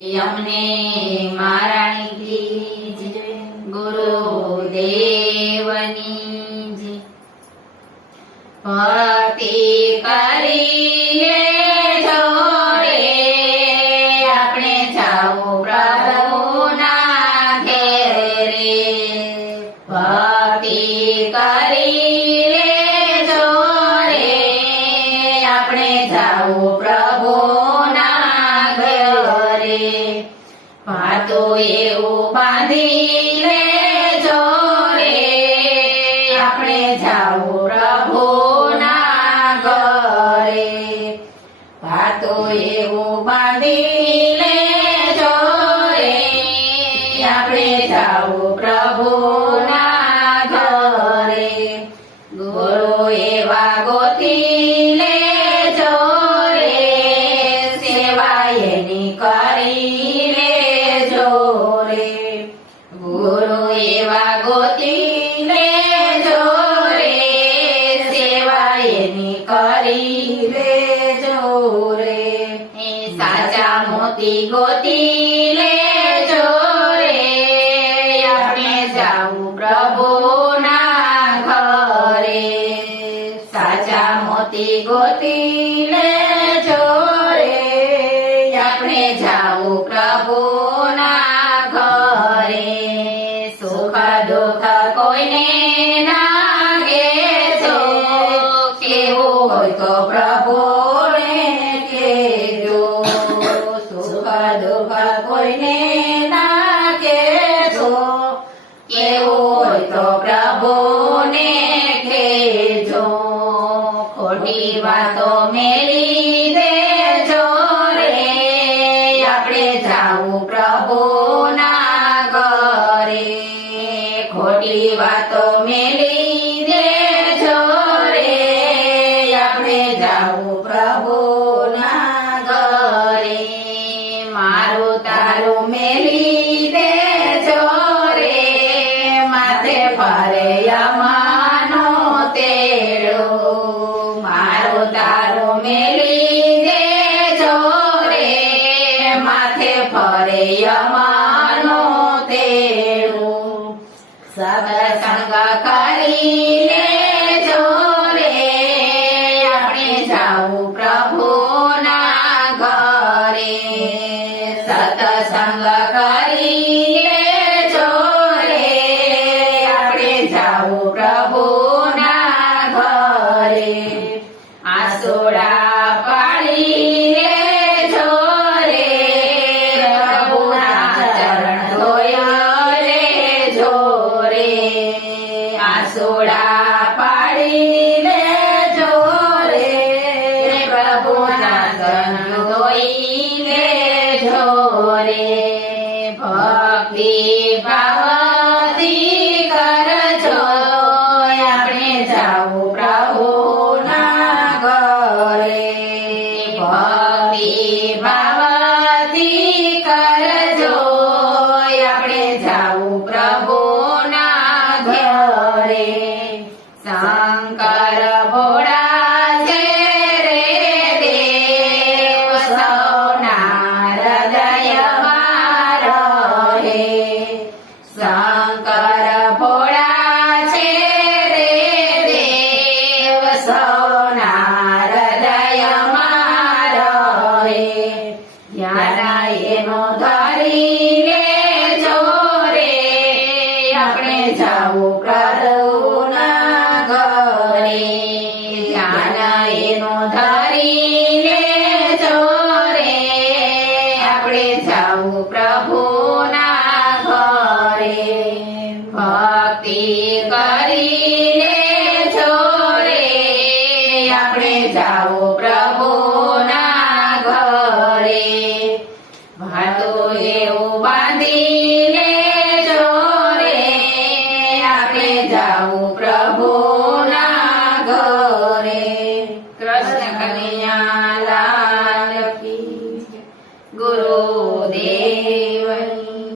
અમને મહારાણી કી જય, ગુરુદેવની જય. ભક્તિ કરીએ જોડે આપણે જાવું પ્રભુના ઘેરે. ભક્તિ કરીએ જોડે આપણે જાવું પ્રભુના ઘરે. ભાતો એવું બાંધી લેજો રે આપણે જાવું પ્રભુના ઘરે. ભાતો એવું બાંધી લેજો રે આપણે જાવું પ્રભુના ઘરે. ગુરુ એવા ગોતી લેજો રે સેવા એની કરી લેજો રે. ગુરુ એવા ગોતી લેજો રે સેવા એની કરી લેજો રે. સાચા મોતી ગોતી લેજો રે આપણે જાવું પ્રભુના ઘરે. સાચા મોતી ગોતી લેજો રે આપણે જાવું પ્રભુના ઘરે. સુખ દુઃખ કોઈને ના કહેજો, કેવું હોય તો પ્રભુને કહેજો. સુખ દુઃખ કોઈને ના કહેજો, કેવું હોય તો પ્રભુને કહેજો. ખોટી વાતો મેલી દેજો રે આપણે જાવું પ્રભુના ઘરે. ખોટી વાતો મેલી દેજો રે આપણે જાવું પ્રભુના ઘરે. મારું તારું મેલી દેજો રે માથે ફરે અમાનો તેડો. મારું તારું મેલી દેજો રે માથે ફરે અમાનો તેડો. સત્સંગ કરી લેજો રે આપણે જાવું પ્રભુના ઘરે. સત્સંગ કરી લેજો રે આપણે જાવું પ્રભુના ઘરે. આસોડા પાડી લેજો રે પ્રભુના ચરણ ધોયા લેજો રે. આસોડા પાડી લેજો રે પ્રભુના ચરણ ધોઈ લેજો રે. ભક્તિ ભાવથી કરજો આપણે જાવું પ્રભુના ઘરે. ભક્તિ ભાવથી કરજો આપણે જાવું પ્રભુના ઘરે. શંકર ભોળા છે રે દેવ સૌના હૃદયમાં રહે. શંકર ભોળા છે રે દેવ સૌના હૃદયમાં રહે. ધ્યાન એનો ધરી લેજો રે આપણે જાવું પ્રભુના ઘરે. ધ્યાન એનો ધરી લેજો રે આપણે જાવું પ્રભુના ઘરે. ભક્તિ કરી લેજો રે આપણે જાવું પ્રભુના ઘરે. ભાતો એવું બાંધી લેજો રે આપણે જાવું પ્રભુ